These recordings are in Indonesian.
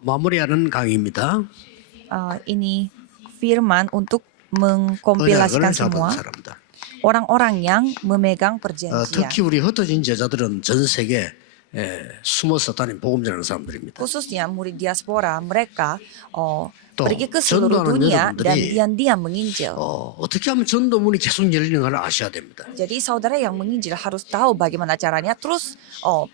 마무리하는 강의입니다. Ini firman untuk 언약을 mengkompilasikan 잡은 semua 사람들. orang-orang yang memegang perjanjian. 특히 우리 흩어진 제자들은 전 세계에 숨어서 다닌 복음 전하는 사람들입니다. Khususnya murid diaspora, mereka 또 pergi ke seluruh 전도하는 dunia dan 여러분들이 diam-diam menginjil. 어떻게 하면 전도문이 계속 열리는 걸 아셔야 됩니다. Jadi saudara yang menginjil harus tahu bagaimana caranya, terus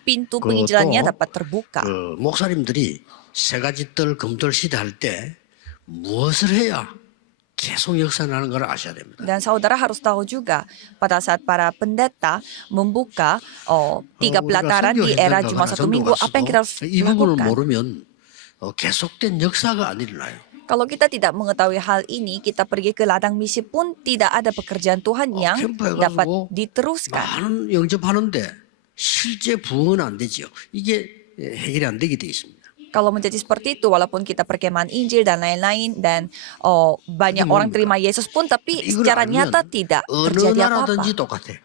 pintu 또 penginjilannya dapat terbuka. 목사님들이 세 가지 뜰 금돌 시대 할 때 무엇을 해야 계속 역사나는 걸 아셔야 됩니다. Dan saudara harus tahu juga pada saat para pendeta membuka tiga pelataran di era Jumat Satu Minggu, apa yang kita harus 이 부분을 lakukan. 모르면 계속된 역사가 안 일어나요. Kalau kita tidak mengetahui hal ini, kita pergi ke ladang misi pun tidak ada pekerjaan Tuhan yang 캠프에 dapat 가지고 diteruskan. 많은 영접하는데 실제 부흥은 안 되지요. 이게 해결이 안 되게 돼 있습니다. Kalau menjadi seperti itu, walaupun kita perkemahan Injil dan lain-lain dan banyak Ini orang 뭡니까? terima Yesus pun, tapi 이걸 secara 알면 nyata tidak 어느 terjadi apa-apa. 나라든지 똑같아.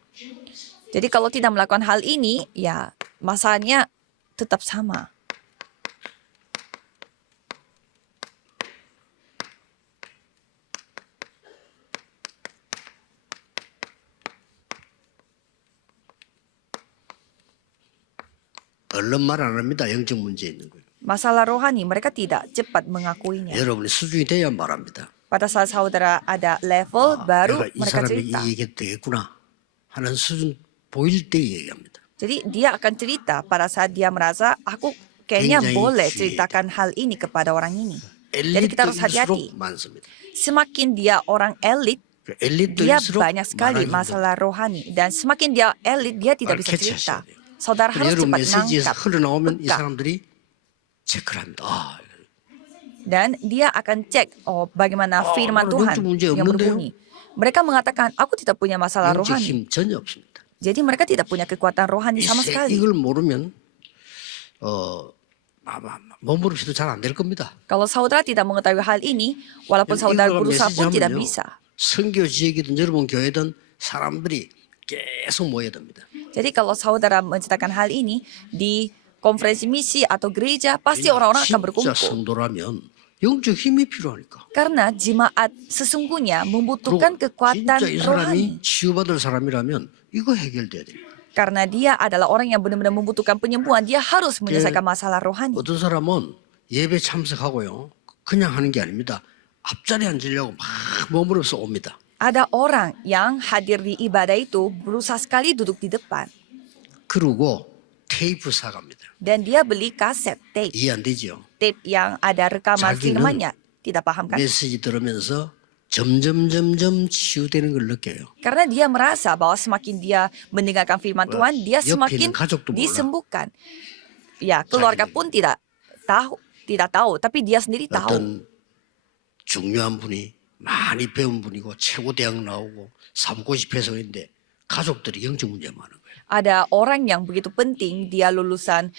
Jadi kalau tidak melakukan hal ini, ya masanya tetap sama. 얼른 말 안 합니다. 영적 문제 있는 거예요. Masalah rohani, mereka tidak cepat mengakuinya. 여러분이 수준이 돼야 말합니다. Pada saat saudara ada level, baru 내가 이 mereka 사람이 cerita. 얘기해도 되겠구나 하는 수준 보일 때 얘기합니다. Jadi dia akan cerita pada saat dia merasa, aku kayaknya 굉장히 boleh 주의해야 ceritakan hal ini kepada orang ini. Jadi kita harus hati-hati. 엘리트일수록 많습니다. Semakin dia orang elit, dia 엘리트일수록 banyak sekali 말하기 masalah rohani. Dan semakin dia elit, dia tidak bisa cerita. 캐치하셔야 돼요. Saudara harus 여러분 cepat 메시지에서 nangkap, 흘러나오면 이 peka. 사람들이 체크를 합니다. Dan dia akan cek bagaimana firman 나는 Tuhan 영적 문제 yang 없는데요? berbunyi. Mereka mengatakan, aku tidak punya masalah 영적 rohani. 힘 전혀 없습니다. Jadi mereka tidak punya kekuatan rohani sama sekali. 이걸 모르면 몸부림치도 잘 안 될 겁니다. Kalau saudara tidak mengetahui hal ini, walaupun saudara 이걸 berusaha pun tidak 메시지하면요. bisa. 선교 지역이든 여러분 교회든 사람들이 계속 모여야 됩니다. Jadi kalau saudara menceritakan hal ini di konferensi misi atau gereja, pasti orang-orang akan 진짜 berkumpul. 성도라면 영적 힘이 필요하니까. Karena jemaat sesungguhnya membutuhkan kekuatan 진짜 이 rohani. 사람이 치유받을 사람이라면 이거 해결돼야 됩니다. Karena dia adalah orang yang benar-benar membutuhkan penyembuhan, dia harus menyelesaikan masalah rohani. 어떤 사람은 예배 참석하고요. 그냥 하는 게 아닙니다. 앞자리에 앉으려고 막 머무르면서 옵니다. Ada orang yang hadir di ibadah itu berusaha sekali duduk di depan. 그러고 테이프 사갑니다. Dan dia beli kaset tape. 이해 안 되죠? Tape yang ada rekaman 자기는 firmannya. Tidak paham kan? 메시지 들으면서 점점 치유되는 걸 느껴요. Karena dia merasa bahwa semakin dia mendengarkan firman Tuhan, dia 옆에 semakin 있는 가족도 몰라. disembuhkan. Ya, keluarga pun tidak tahu, tapi dia sendiri tahu. 어떤 중요한 분이 많이 배운 분이고 최고 대학 나오고 사법고시 패서인데 가족들이 영적 문제 많은 거예요. Ada orang yang begitu penting, dia lulusan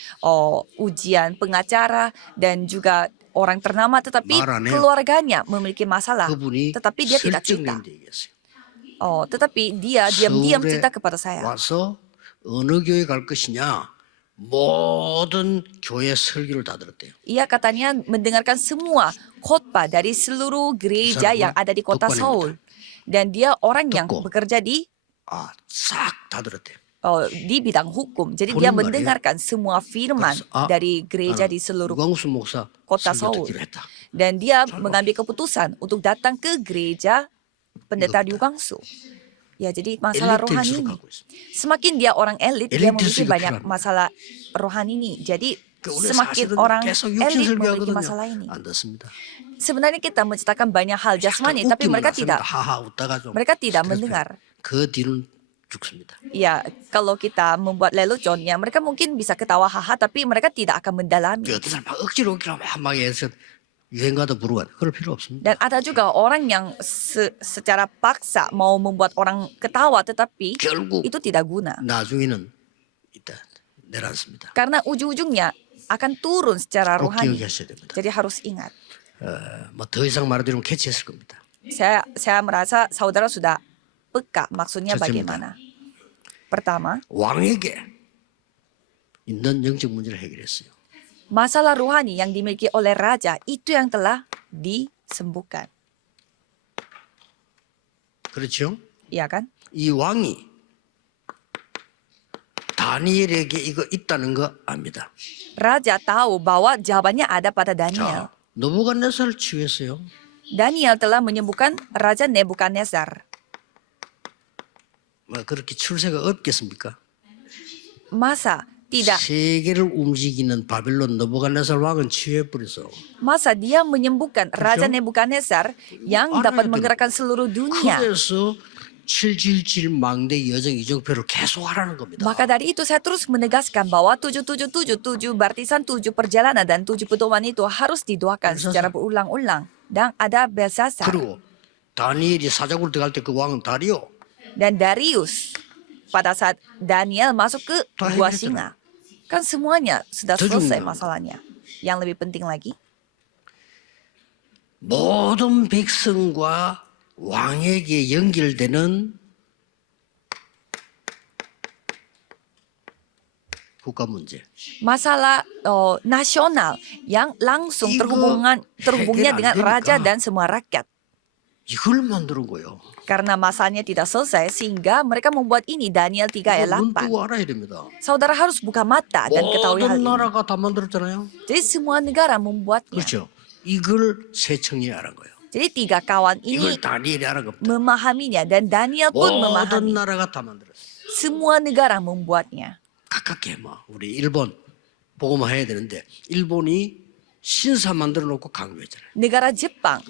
ujian pengacara dan juga orang ternama, tetapi 말 안 해요. keluarganya memiliki masalah, 그분이 tetapi dia tidak cerita. 설정인데 얘기했어요. Tetapi dia diam-diam 서울에 cerita kepada saya. 와서 어느 교회 갈 것이냐 모든 교회 설교를 다 들었대요. Ia katanya mendengarkan semua khotbah dari seluruh gereja yang ada di kota 독반입니다. Seoul. Dan dia orang yang 듣고. bekerja 싹 다 들었대요. di bidang hukum. Jadi 그런 dia 말이에요. mendengarkan semua firman 그래서, dari gereja di seluruh 우광수 목사 kota 설교 Seoul. 듣기로 했다. Dan dia mengambil keputusan untuk datang ke gereja pendeta 이겁니다. Ryugangsu. Ya, jadi masalah rohani 엘리트일수록 ini. 갖고 있습니다. Semakin dia orang elit, dia memiliki 엘리트일수록 banyak 필요합니다. masalah rohani ini. Jadi 우리 semakin 사실은 orang 계속 육신 elit memiliki 설교하거든요. masalah ini. 안 듣습니다. Sebenarnya kita menceritakan banyak hal jasmani, tapi mereka tidak 하하 웃다가 좀 tidak 스트레스 mendengar. 받아요. 그 뒤는 죽습니다. Ya, kalau kita membuat lelucon, ya mereka mungkin bisa ketawa haha, tapi mereka tidak akan mendalami. 그 어떤 사람 막 억지로 막 해서 유행가도 부르고 그럴 필요 없습니다. Dan ada juga orang yang secara paksa mau membuat orang ketawa, tetapi 결국 itu tidak guna. 나중에는 일단 내려앉습니다. Karena ujung-ujungnya akan turun secara 꼭 rohani. 기억하셔야 됩니다. Jadi harus ingat. 뭐 더 이상 말하자면 캐치했을 겁니다. Saya merasa saudara sudah peka maksudnya 첫째입니다. bagaimana. Pertama, 왕에게 있는 영적 문제를 해결했어요. masalah rohani yang dimiliki oleh raja itu yang telah disembuhkan. 그렇죠? Ya kan? 이 왕이 다니엘에게 이거 있다는 거 압니다. Raja tahu bahwa jawabannya ada pada Daniel. 자, 느부갓네살을 치유했어요. Daniel telah menyembuhkan Raja Nebukadnezar. 뭐 그렇게 출세가 없겠습니까? Masa tidak? 세계를 움직이는 바빌론 느부갓네살 왕은 치유해버려서 Masa dia menyembuhkan Raja 그렇죠? Nebukadnezar yang dapat menggerakkan seluruh dunia? 그래서 777 망대 여정 이정표를 계속 하라는 겁니다. Maka dari itu saya terus menegaskan bahwa 7777 baptisan 7 perjalanan dan 7 pedoman itu harus didoakan secara berulang-ulang. Dan ada Belsasar 그리고 다니엘이 사자굴 들어갈 때 그 왕은 다리오. dan Darius. Pada saat Daniel masuk ke 다 gua 해결했잖아요. singa. Kan semuanya sudah 더 selesai 중요한 masalahnya. Yang lebih penting lagi, 모든 백성과 왕에게 연결되는 국가 문제. masalah nasional yang langsung 이거 terhubungnya 해결 안 dengan 되니까. raja dan semua rakyat. 이걸 만드는 거예요. Karena masalahnya tidak selesai sehingga mereka membuat ini Daniel 3 ayat 눈 8. 뜨고 알아야 됩니다. Saudara harus buka mata dan ketahui hal 모든 ini. 나라가 다 만들었잖아요. Jadi semua negara membuatnya. 그렇죠. 이걸 세청이 알은 거예요. Jadi 3 kawan ini 이걸 다니엘이 알은 겁니다. memahaminya dan Daniel pun 모든 memahami. 나라가 다 만들었어요. Semua negara membuatnya. 가깝게 뭐 우리 일본 보고만 해야 되는데 일본이 신사 만들어 놓고 강요했잖아요. Negara Jepang.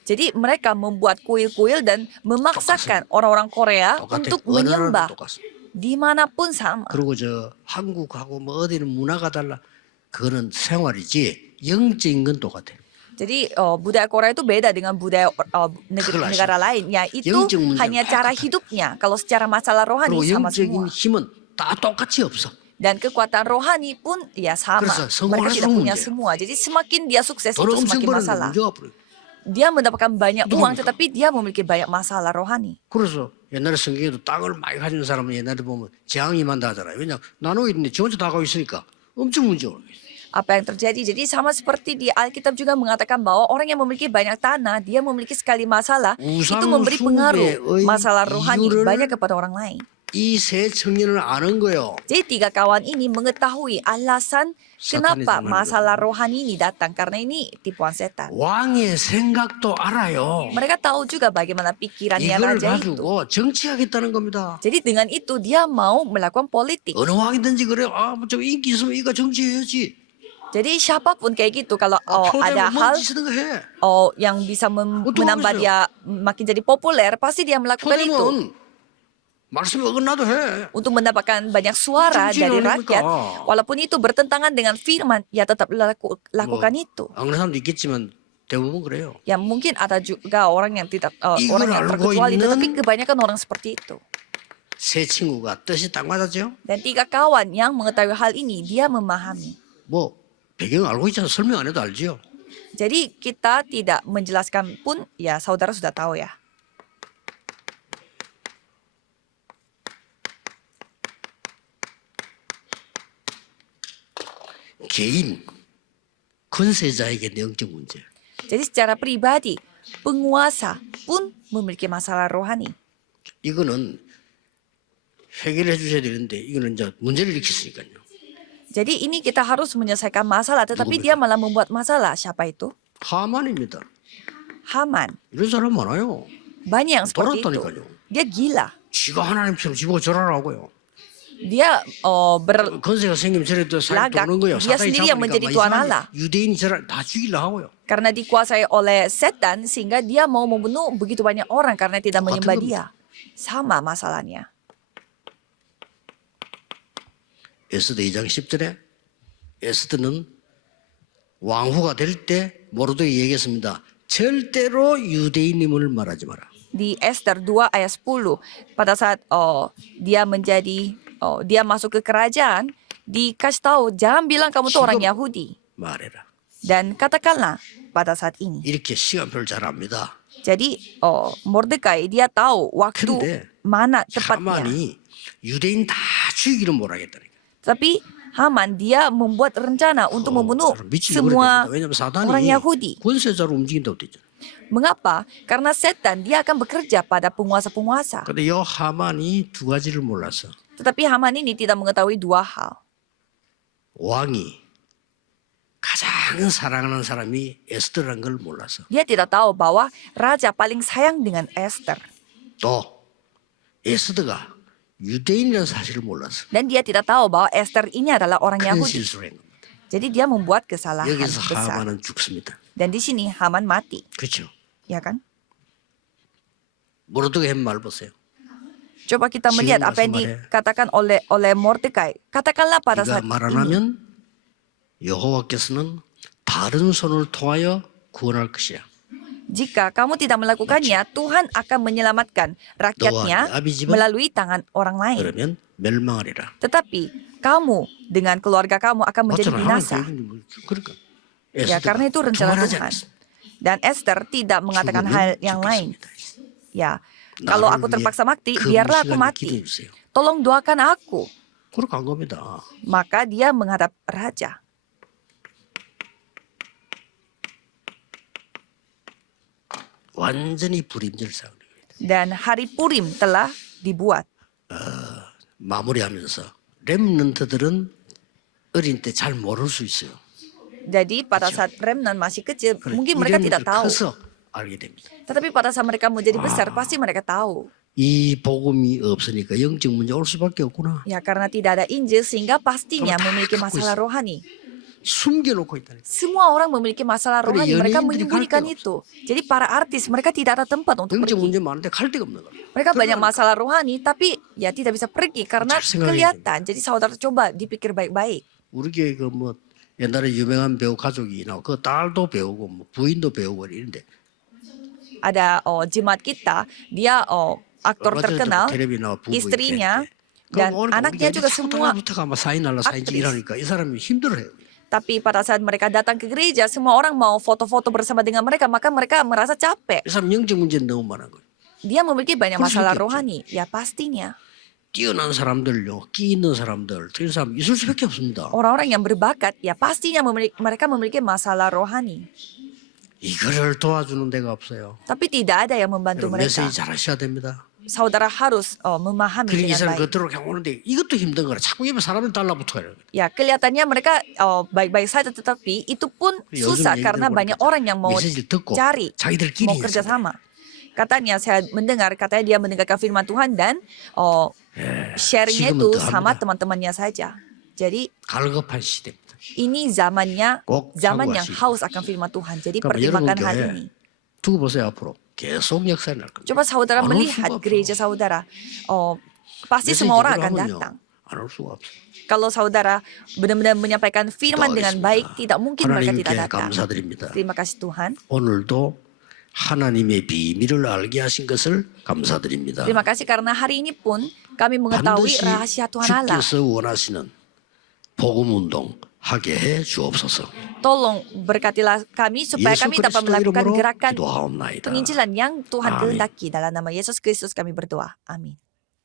Jadi mereka membuat kuil-kuil dan memaksakan orang-orang Korea 똑같아. untuk 어느 나라도 menyembah 똑같아. dimanapun sama. 그리고 저 한국하고 뭐 어디는 문화가 달라. 그거는 생활이지 영적인 건 똑같아. Jadi budaya Korea itu beda dengan budaya negara lain. Ya itu 영적 문제는 hanya cara 똑같아. hidupnya. Kalau secara masalah rohani 그리고 sama 영적인 semua. 힘은 다 똑같이 없어. Dan kekuatan rohani pun ya sama. 그래서 Mereka tidak 성공할수록 punya 문제야. semua. Jadi semakin dia sukses 돈 itu 엄청 semakin 버는 masalah. 문제가 버려. Dia mendapatkan banyak uang 누굽니까? tetapi dia memiliki banyak masalah rohani. 그래서 옛날에 성경에도 땅을 많이 가진 사람은 옛날에 보면 재앙이 만다 하잖아요. 왜냐 나누고 있는데 지 혼자 다 가고 있으니까 엄청 문제가 오는 거예요. Apa yang terjadi? Jadi sama seperti di Alkitab juga mengatakan bahwa orang yang memiliki banyak tanah, dia memiliki sekali masalah, itu memberi pengaruh masalah rohani 이유를 banyak kepada orang lain. 이 세 청년을 아는 거예요. Jadi 3 kawan ini mengetahui alasan kenapa 장난을 masalah rohani ini datang. Karena ini tipuan setan. 왕의 생각도 알아요. Mereka tahu juga bagaimana pikirannya 이걸 raja itu. 가지고 정치하겠다는 겁니다. Jadi dengan itu dia mau melakukan politik. 어느 왕이든지 그래요. 저 인기 있으면 이거 정치해야지. Jadi siapapun kayak gitu kalau ada 표되면 뭐 hal 짓이든가 해. yang bisa Betul, menambah manusia. dia makin jadi populer, pasti dia melakukan itu. 표되면 말씀이 어긋나도 해. Untuk mendapatkan banyak suara 정치는 dari 아닙니까? rakyat, walaupun itu bertentangan dengan firman, ya tetap lakukan itu. 안 그런 사람도 있겠지만 대부분 그래요. Ya mungkin ada juga orang yang tidak 이걸 orang yang 알고 terkecuali, 있는 tetapi kebanyakan orang seperti itu. 세 친구가 뜻이 딱 맞았죠. Dan 3 kawan yang mengetahui hal ini, dia memahami. 뭐 배경 알고 있잖아. 설명 안 해도 알지요. Jadi kita tidak menjelaskan pun, ya saudara sudah tahu ya. 개인 권세자에게 영적 문제. Jadi secara pribadi, penguasa pun memiliki masalah rohani. 이거는 해결해 주셔야 되는데 이거는 이제 문제를 일으켰으니까요. Jadi ini kita harus menyelesaikan masalah, tetapi dia malah membuat masalah. Siapa itu? 하만입니다. Haman. 이런 사람 많아요. Banyak yang seperti itu. 돌았다니까요. Dia gila. 지가 하나님처럼 지보고 절하라고요. Dia 권세가 생기면 저래 또 사람 Lagak. 도는 거예요. Dia 사단이 sendiri yang 잡으니까 menjadi 막 tuan 이상하게 Allah. 유대인이 저를 다 죽이려 하고요. karena dikuasai oleh setan sehingga dia mau membunuh begitu banyak orang karena tidak 똑같은 menyembah 겁니다. dia. Sama masalahnya. 에스더 2장 10절에 에스더는 왕후가 될 때 모르드에게 얘기했습니다. 절대로 유대인임을 말하지 마라. Di Esther 2 ayat 10 pada saat dia dia masuk ke kerajaan, dikasih tahu jangan bilang kamu tuh orang Yahudi 말해라. dan katakanlah pada saat ini. 이렇게 시간표를 잘 압니다. Jadi Mordekai dia tahu waktu 근데 mana tepatnya. 하만이 유대인 다 죽이기를 못하겠다니까. Tapi Haman dia membuat rencana untuk membunuh 미치려고 semua 그랬답니다. 왜냐하면 orang 사단이 Yahudi. 권세자로 움직인다고 되죠. Mengapa? Karena setan dia akan bekerja pada penguasa-penguasa. 근데 이 하만이 두 가지를 몰라서 Tetapi Haman ini tidak mengetahui dua hal. 왕이 가장 사랑하는 사람이 에스더라는 걸 몰라서 Dia tidak tahu bahwa raja paling sayang dengan Esther. 또 에스더가 유대인이라는 사실을 몰라서 Dan dia tidak tahu bahwa Esther ini adalah orang 큰 Yahudi. 실수를 한 겁니다. Jadi dia membuat kesalahan 여기서 besar. 하만은 죽습니다. Dan di sini Haman mati, 그렇죠? ya kan? 모르드가 한 말 보세요. Coba kita melihat apa yang dikatakan oleh Mordekai. Katakanlah pada 네가 saat 말 안 ini, 하면 여호와께서는 다른 손을 통하여 구원할 것이야. jika kamu tidak melakukannya, Tuhan akan menyelamatkan rakyatnya melalui tangan orang lain. 그러면 멸망하리라. Tetapi kamu dengan keluarga kamu akan menjadi 맞잖아. binasa. 그러니까 Ya, karena itu rencana Tuhan. Dan Esther tidak mengatakan hal yang lain. Ya, kalau aku terpaksa mati, biarlah aku mati. Tolong doakan aku. 그렇게 한 겁니다. Maka dia menghadap raja. 완전히 불임절상 Dan hari Purim telah dibuat. 마무리하면서 렘넌트들은 어린 때 잘 모를 수 있어요. Jadi pada saat remnant masih kecil, mungkin 이 mereka tidak 렘넌트들 tahu. 커서 알게 됩니다. Tetapi pada saat mereka menjadi besar, pasti mereka tahu. 이 복음이 없으니까 영적 문제 올 수밖에 없구나. Ya, karena tidak ada Injil, sehingga pastinya Kamu tak memiliki 갖고 masalah 있어. rohani. 숨겨놓고 있다니까. Semua orang memiliki masalah Tapi rohani. Mereka 연예인들이 menyembunyikan 갈 데가 itu. Jadi para artis, mereka tidak ada tempat untuk 영적 pergi. 문제 많은데 갈 데가 없는 거야. Mereka banyak masalah rohani, tapi ya tidak bisa pergi karena 잘 생각해야 kelihatan. Jadi saudara coba dipikir baik-baik. 우리 교회 그 뭐 옛날에 유명한 배우 가족이 나고 그 딸도 배우고 뭐 부인도 배우고 이런데 Ada jemaat kita, dia aktor 얼마 전에 terkenal, 텔레비 나와 부부 istrinya 있겠는데. dan 그럼 오늘 anaknya 우리가 juga 자꾸 semua. 달라붙어가 막 사인 날라 사인지 aktris. 일하니까 이 사람이 힘들어해요. Tapi pada saat mereka datang ke gereja, semua orang mau foto-foto bersama dengan mereka, maka mereka merasa capek. 이 사람 영적 문제 너무 많은 거예요. Dia memiliki banyak 그럴 masalah 수밖에 없죠. rohani. Ya pastinya. 뛰어난 사람들요, 끼 있는 사람들, 그런 사람 있을 수밖에 없습니다. Orang-orang yang berbakat, ya pastinya mereka memiliki masalah rohani. 이거를 도와주는 데가 없어요. Tapi tidak ada yang membantu 여러분 mereka. 메시지 잘 하셔야 됩니다. Saudara harus memahami 그러니까 이 dengan 사람 baik. 겉으로 그냥 오는데 이것도 힘든 거라. 자꾸 옆에 사람을 달라붙어요. Ya, kelihatannya mereka baik-baik saja, tetapi itu pun 요즘 susah 얘기들 karena banyak 보니까 orang yang mau 메시지를 듣고 cari, 자기들끼리 mau kerjasama. Katanya saya mendengar, katanya dia mendengarkan firman Tuhan dan sharingnya 지금은 itu 더 sama 합니다. teman-temannya saja. Jadi 갈급한 시대입니다. ini zamannya 꼭 zaman yang 사고하시고. haus akan firman Tuhan. Jadi 그러니까 pertimbangkan 여러분 hal 교회 ini. 두고 보세요 앞으로 계속 역사 날 겁니다. Coba saudara 안 올 melihat 수가 없어. gereja saudara. Pasti 메시지 semua orang akan 들어가면요, datang. 안 올 수가 없어. Kalau saudara benar-benar menyampaikan firman dengan 기도하겠습니다. baik, tidak mungkin mereka tidak 하나님께 datang. 감사드립니다. Terima kasih Tuhan. 오늘도 하나님의 비밀을 알게 하신 것을 감사드립니다. Terima kasih karena hari ini pun kami mengetahui 반드시 rahasia Tuhan Allah. 주께서 원하시는 복음 운동 하게 해 주옵소서. Tolong berkatilah kami supaya 예수 kami dapat 그리스도 melakukan 이름으로 gerakan 기도하옵나이다. penginjilan yang Tuhan 아멘. kehendaki. Dalam nama Yesus Kristus kami berdoa. Amin.